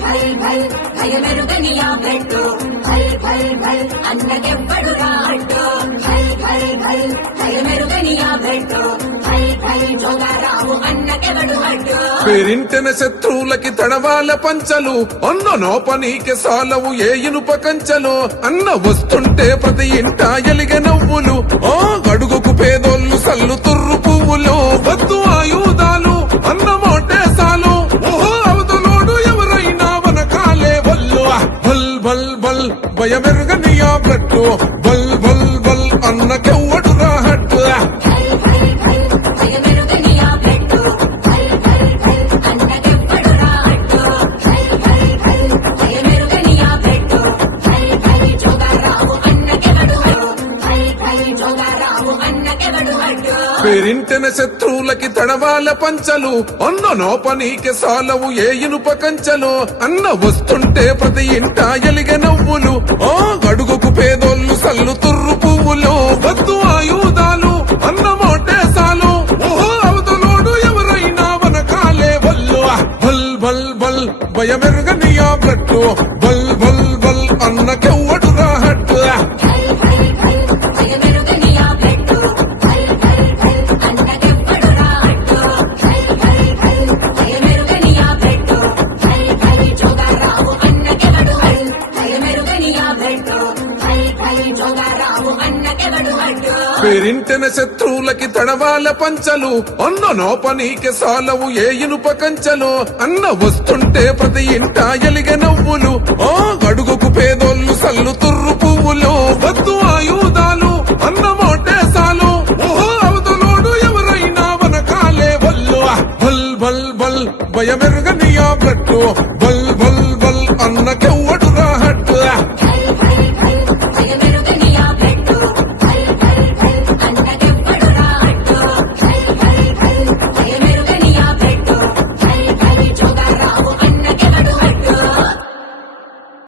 భయమెరుగని ఆ పెట్టు అన్నకెవ్వడు రాడు భయమెరుగని ఆ పెట్టు జోగారావు అన్నకెవడు అడ్డు పేరింటెన శత్రువులకి తడవాల పంచలు అన్న నోపనీకి సాలవు ఏ ఇనుప కంచలు అన్న వస్తుంటే ప్రతి ఇంట ఎలిగె నవ్వులు ఆ అడుగుకు పేదోళ్ళు సల్లు తుర్రు పువ్వులు వద్దు ఆయుధాలు అన్న మోటేసాలు ఓహో అవతలోడు ఎవరైనా వనకాలే వల్లు బల్ బల్ బల్ భయమెరుగని ఆ బ్లట్టు బల్ బల్ బల్ అన్నకెవ్వడు రాహట్టు భయమెరుగని ఆ పెట్టు అన్నకెవ్వడు రాడు భయమెరుగని ఆ పెట్టు జోగారావు అన్నకెవడు జోగారావు అన్నకెవడు అడ్డు పేరింటెన శత్రువులకి తడవాల పంచలు అన్న నోపనీకి సాలవు ఏ ఇనుప కంచలు అన్న వస్తుంటే ప్రతి ఇంట ఎలిగె నవ్వులు ఆ అడుగుకు పేదోళ్ళు సల్లు తుర్రు పువ్వులు వద్దు ఆయుధాలు అన్న మోటేసాలు ఓహో అవతలోడు ఎవరైనా వనకాలే వల్లు బల్ బల్ బల్ భయమెరుగని ఆ బ్లట్టు బల్ బల్ బల్ అన్నకెవ్వడు రాహట్టు భయమెరుగని ఆ పెట్టు అన్నకెవ్వడు రాడు భయమెరుగని ఆ పెట్టు జోగారావు అన్నకెవడు భయమెరుగని ఆ పెట్టు జోగారావు అన్నకెవడు అడ్డు పేరింటెన శత్రువులకి తడవాల పంచలు అన్న నోపనీకి సాలవు ఏ ఇనుప కంచలు అన్న వస్తుంటే ప్రతి ఇంట ఎలిగె నవ్వులు ఆ అడుగుకు పేదోళ్ళు సల్లు తుర్రు పువ్వులు వద్దు ఆయుధాలు అన్న మోటేసాలు ఓహో అవతలోడు ఎవరైనా వనకాలే వల్లు బల్ బల్ బల్ భయమెరుగని ఆ బ్లట్టు బల్ బల్